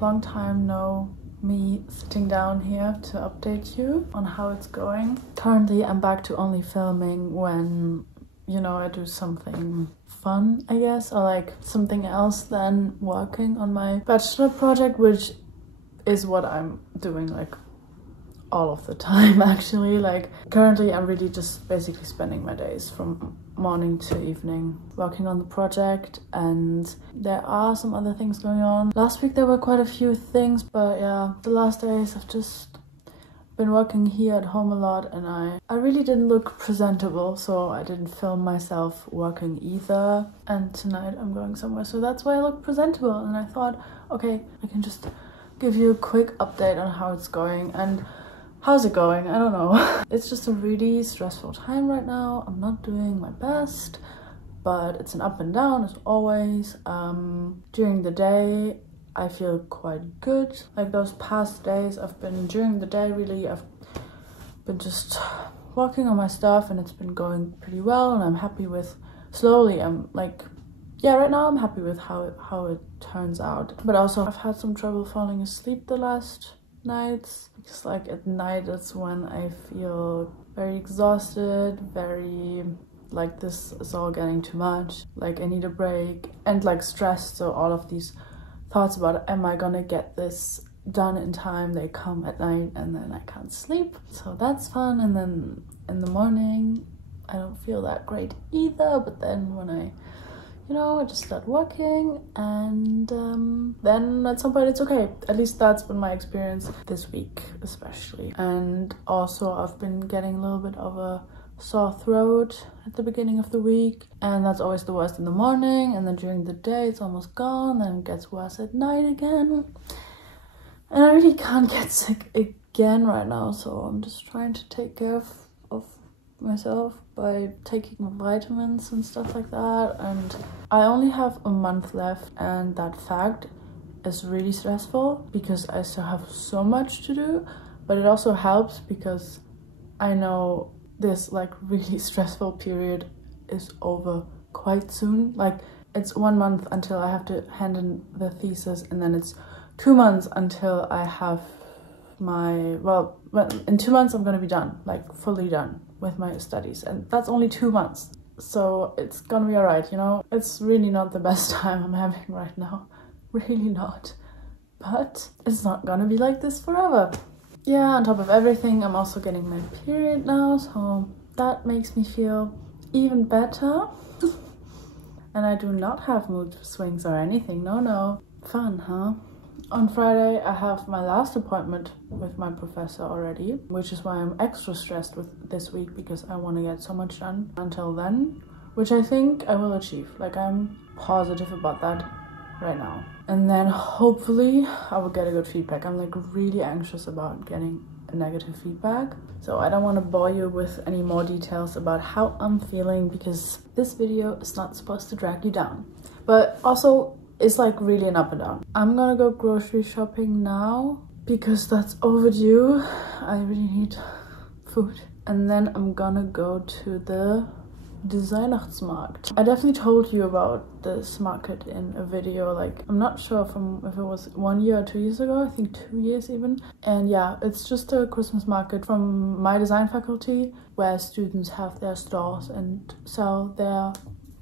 Long time no me sitting down here to update you on how it's going. Currently I'm back to only filming when, you know, I do something fun, I guess, or like something else than working on my bachelor project, which is what I'm doing like all of the time actually. Like currently I'm really just basically spending my days from morning to evening working on the project, and there are some other things going on. Last week there were quite a few things, but yeah, the last days I've just been working here at home a lot, and I really didn't look presentable, so I didn't film myself working either. And tonight I'm going somewhere, so that's why I look presentable, and I thought, okay, I can just give you a quick update on how it's going. And how's it going? I don't know. It's just a really stressful time right now. I'm not doing my best, but it's an up and down as always. During the day, I feel quite good. Like those past days, I've been during the day really, I've been just working on my stuff and it's been going pretty well, and I'm happy with, slowly I'm like, yeah, right now I'm happy with how it turns out. But also I've had some trouble falling asleep the last nights, because like at night that's when I feel very exhausted, very like this is all getting too much, like I need a break, and like stressed. So all of these thoughts about am I gonna get this done in time, they come at night, and then I can't sleep, so that's fun. And then in the morning I don't feel that great either, but then when I, you know, I just start working, and then at some point it's okay. At least that's been my experience this week especially. And also I've been getting a little bit of a sore throat at the beginning of the week, and that's always the worst in the morning, and then during the day it's almost gone, then it gets worse at night again, and I really can't get sick again right now. So I'm just trying to take care of myself by taking vitamins and stuff like that. And I only have a month left, and that fact is really stressful because I still have so much to do, but it also helps because I know this like really stressful period is over quite soon. Like it's 1 month until I have to hand in the thesis, and then it's 2 months until I have my, well in 2 months I'm gonna be done, like fully done with my studies, and that's only 2 months, so it's gonna be all right, you know. It's really not the best time I'm having right now, really not, but it's not gonna be like this forever. Yeah, on top of everything, I'm also getting my period now, so that makes me feel even better. And I do not have mood swings or anything, no. Fun, huh? On Friday, I have my last appointment with my professor already, which is why I'm extra stressed with this week, because I want to get so much done until then, which I think I will achieve. Like I'm positive about that right now. And then hopefully I will get a good feedback. I'm like really anxious about getting a negative feedback. So I don't want to bore you with any more details about how I'm feeling, because this video is not supposed to drag you down. But also, it's like really an up and down. I'm gonna go grocery shopping now because that's overdue. I really need food. And then I'm gonna go to the Weihnachtsmarkt. I definitely told you about this market in a video, like I'm not sure if it was 1 year or 2 years ago, I think 2 years even. And yeah, it's just a Christmas market from my design faculty where students have their stores and sell their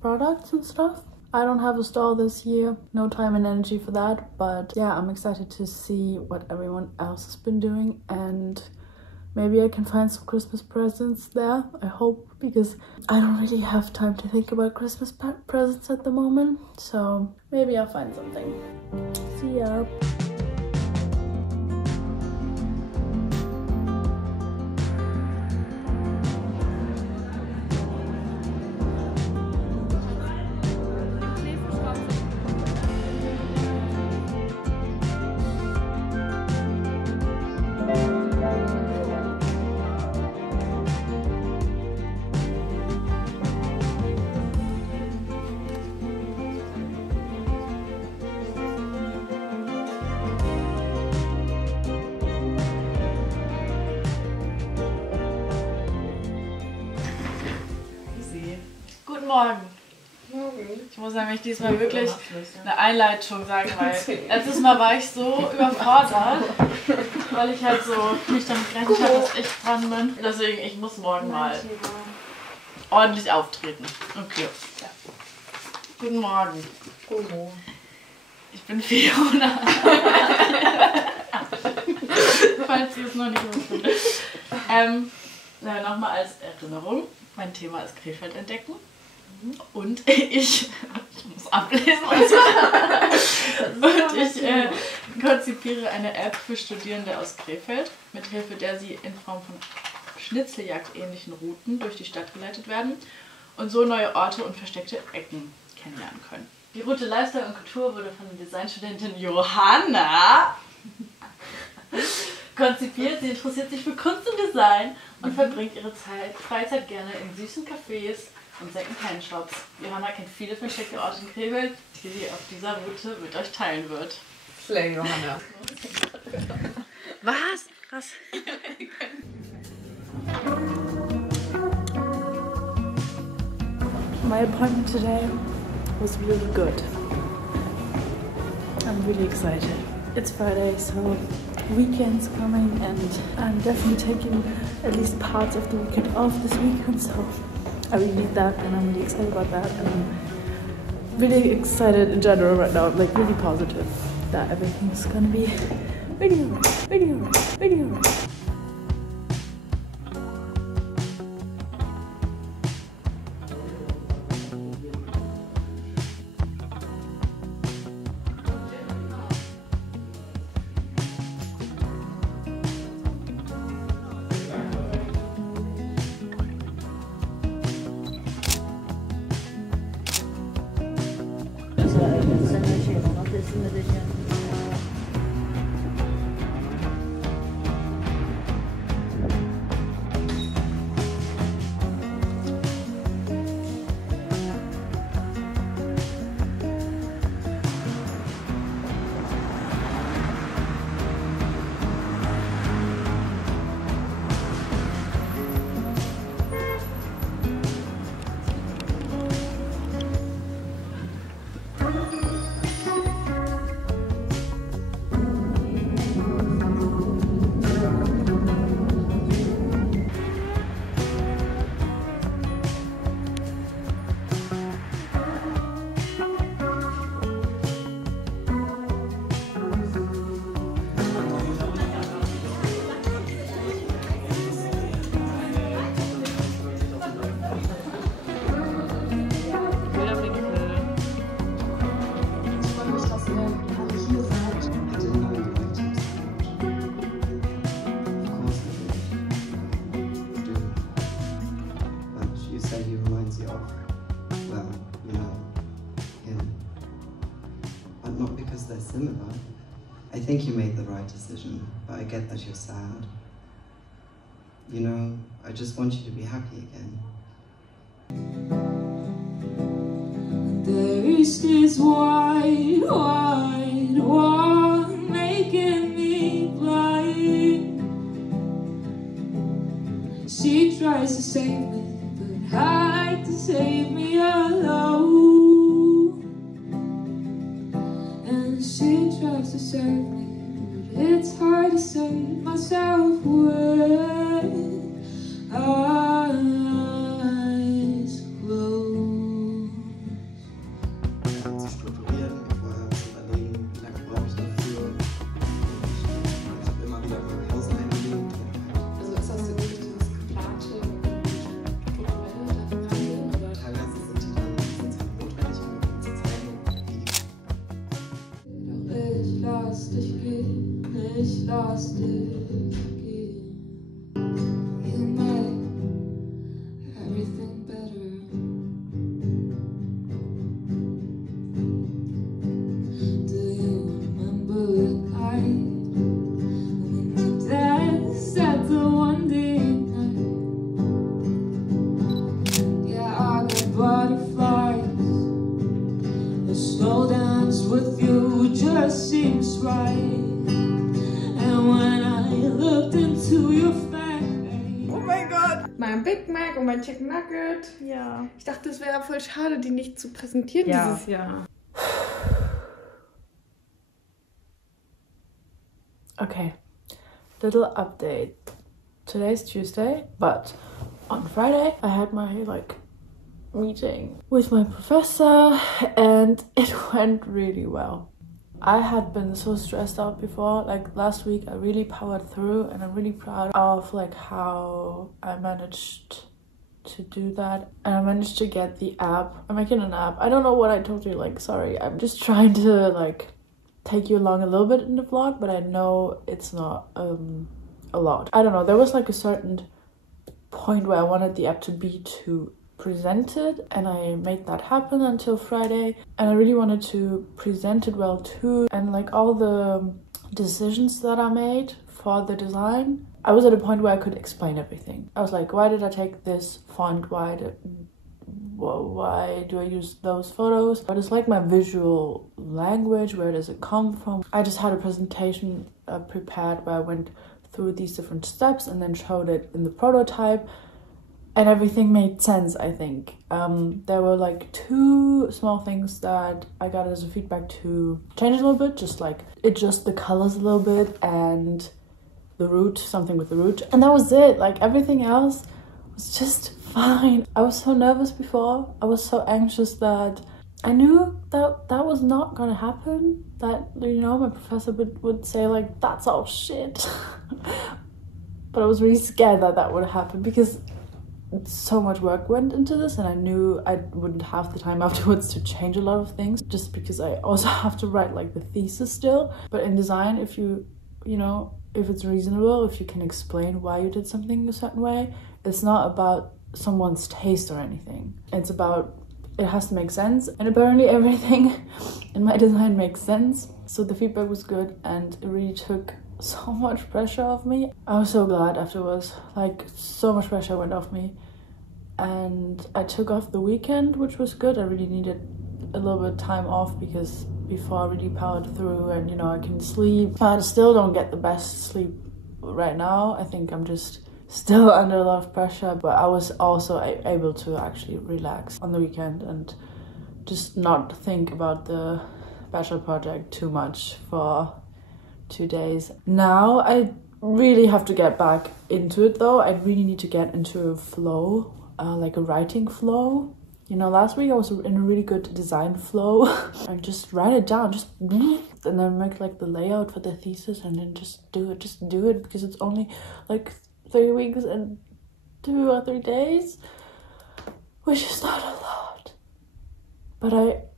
products and stuff. I don't have a stall this year, no time and energy for that, but yeah, I'm excited to see what everyone else has been doing, and maybe I can find some Christmas presents there, I hope, because I don't really have time to think about Christmas presents at the moment, so maybe I'll find something. See ya! Guten Morgen. Ich muss nämlich diesmal wirklich eine Einleitung sagen, weil letztes Mal war ich so überfordert, weil ich halt so nicht damit gerechnet habe, dass ich dran bin. Deswegen, ich muss morgen mal ordentlich auftreten. Okay. Ja. Guten Morgen. Guten Morgen. Ich bin Fiona. Falls ihr es noch nicht wusstet. Nochmal als Erinnerung. Mein Thema ist Krefeld entdecken. Und ich muss ablesen. Und ich konzipiere eine App für Studierende aus Krefeld, mithilfe der sie in Form von Schnitzeljagd-ähnlichen Routen durch die Stadt geleitet werden und so neue Orte und versteckte Ecken kennenlernen können. Die Route Lifestyle und Kultur wurde von der Designstudentin Johanna konzipiert. Sie interessiert sich für Kunst und Design und verbringt ihre Freizeit gerne in süßen Cafés und Secondhand-Shops. Johanna kennt viele versteckte Orte in Krefeld, die sie auf dieser Route mit euch teilen wird. Slay, Johanna. Was? Krass. My appointment today was really good. I'm really excited. It's Friday, so weekend's coming and I'm definitely taking at least parts of the weekend off this weekend, so I really need that and I'm really excited about that, and I'm really excited in general right now. I'm like really positive that everything's gonna be really alright. Not because they're similar. I think you made the right decision, but I get that you're sad. You know, I just want you to be happy again. The east is wide, wide, wide, making me blind. She tries to save me, but I like to save me alone. She tries to save me, but it's hard to save myself with eyes closed. Zu strukturieren, mir vorher zu überlegen, wie lange brauche ich dafür. Ich habe immer wieder mal Pausen eingelegt. Also ist das wirklich das geplante strukturelle dafür rangehen, oder? Teilweise sind die dann notwendig, um zu zeigen, wie Ich lass dich gehen, ich lass dich gehen. meinem Big Mac und mein Chicken Nugget. Ja. Ich dachte, es wäre voll schade, die nicht zu präsentieren Ja. dieses Jahr. Okay, little update. Today's Tuesday, but on Friday I had my meeting with my professor and it went really well. I had been so stressed out before. Like last week I really powered through and I'm really proud of how I managed to do that, and I managed to get the app. I'm making an app. I don't know what I told you, sorry. I'm just trying to take you along a little bit in the vlog, but I know it's not a lot. I don't know, there was a certain point where I wanted the app to be presented, and I made that happen until Friday, and I really wanted to present it well too, and all the decisions that I made for the design, I was at a point where I could explain everything. I was like, why did I take this font? Why do I use those photos? What is my visual language? Where does it come from? I just had a presentation prepared where I went through these different steps and then showed it in the prototype, and everything made sense, I think. There were 2 small things that I got as a feedback to change a little bit, just adjust the colors a little bit and the root, something with the root, and that was it. Everything else was just fine. I was so nervous before. I was so anxious that I knew that was not gonna happen. That, my professor would say that's all shit. But I was really scared that would happen because so much work went into this, and I knew I wouldn't have the time afterwards to change a lot of things, just because I also have to write the thesis still. But in design, if if it's reasonable, if you can explain why you did something a certain way, it's not about someone's taste or anything. It's about, it has to make sense, and apparently everything in my design makes sense. So the feedback was good, and it really took so much pressure off me. I was so glad afterwards. So much pressure went off me, and I took off the weekend, which was good. I really needed a little bit of time off because before I really powered through, and I can sleep. I still don't get the best sleep right now. I think I'm just still under a lot of pressure, but I was also able to actually relax on the weekend and just not think about the bachelor project too much for 2 days. Now I really have to get back into it though. I really need to get into a flow, a writing flow. Last week I was in a really good design flow and just write it down, and then make the layout for the thesis, and then just do it because it's only 3 weeks and 2 or 3 days, which is not a lot. But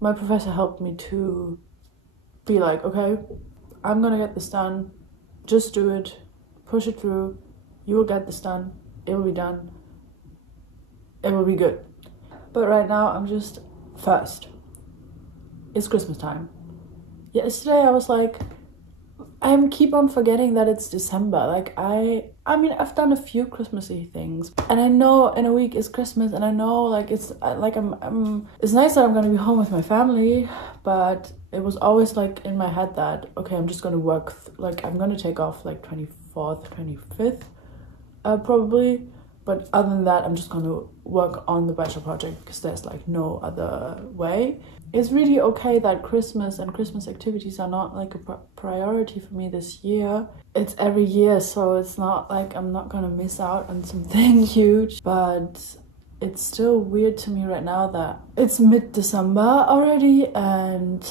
my professor helped me to be okay, I'm gonna get this done, just do it, push it through, you will get this done, it will be done, it will be good. But right now I'm just, first, it's Christmas time. Yesterday I was I keep on forgetting that it's December. I mean, I've done a few Christmassy things, and I know in a week is Christmas, and I know it's it's nice that I'm gonna be home with my family, but it was always in my head that, okay, I'm just gonna work, I'm gonna take off 24th, 25th, probably. But other than that, I'm just gonna work on the bachelor project because there's no other way. It's really okay that Christmas and Christmas activities are not a priority for me this year. It's every year, so it's not I'm not gonna miss out on something huge. But it's still weird to me right now that it's mid-December already and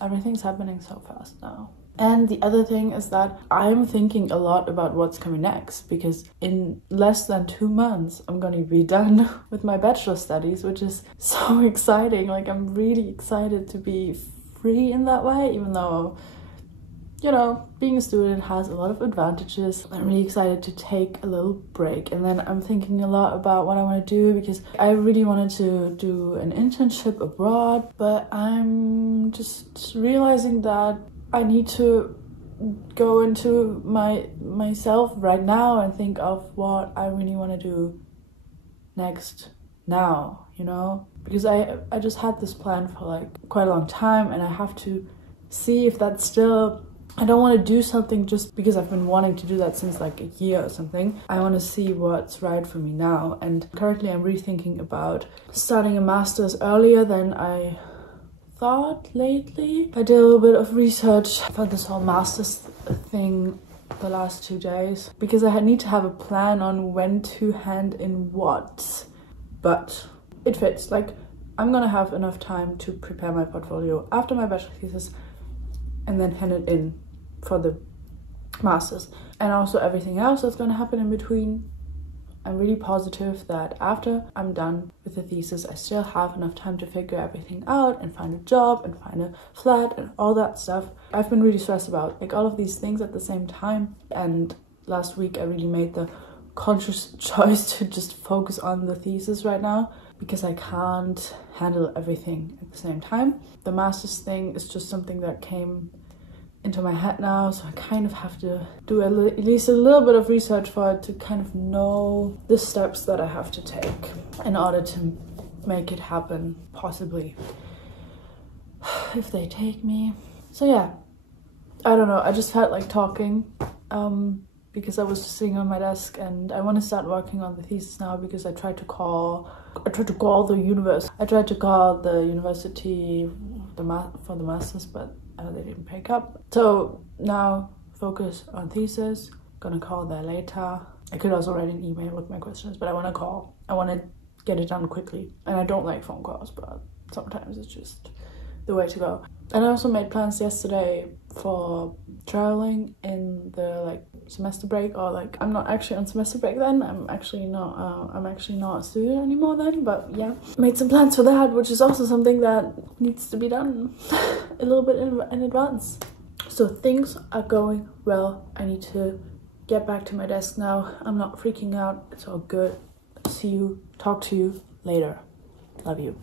everything's happening so fast now. And the other thing is that I'm thinking a lot about what's coming next, because in less than 2 months I'm gonna be done with my bachelor studies, which is so exciting. I'm really excited to be free in that way, even though, being a student has a lot of advantages. I'm really excited to take a little break, and then I'm thinking a lot about what I want to do, because I really wanted to do an internship abroad, but I'm just realizing that I need to go into myself right now and think of what I really want to do next now, because I just had this plan for quite a long time, and I have to see if that's still I don't want to do something just because I've been wanting to do that since like a year or something. I want to see what's right for me now. And currently I'm really thinking about starting a master's earlier than I thought lately. I did a little bit of research for this whole master's thing the last 2 days because I need to have a plan on when to hand in what. But it fits. Like, I'm gonna have enough time to prepare my portfolio after my bachelor thesis and then hand it in for the master's. And also everything else that's gonna happen in between. I'm really positive that after I'm done with the thesis, I still have enough time to figure everything out and find a job and find a flat and all that stuff. I've been really stressed about like all of these things at the same time. And last week I really made the conscious choice to just focus on the thesis right now because I can't handle everything at the same time. The master's thing is just something that came into my head now, so I kind of have to do at least a little bit of research for it to kind of know the steps that I have to take in order to make it happen, possibly, if they take me. So yeah, I don't know, I just felt like talking because I was just sitting on my desk and I want to start working on the thesis now because I tried to call the university for the masters, but they didn't pick up. So now focus on thesis. Gonna call there later. I could also write an email with my questions, but I want to call. I want to get it done quickly. And I don't like phone calls, but sometimes it's just the way to go. And I also made plans yesterday for traveling in the like semester break, or like I'm not actually on semester break then. I'm actually not a student anymore then, but yeah, made some plans for that, which is also something that needs to be done a little bit in advance. So things are going well. I need to get back to my desk now. I'm not freaking out. It's all good. See you, talk to you later. Love you.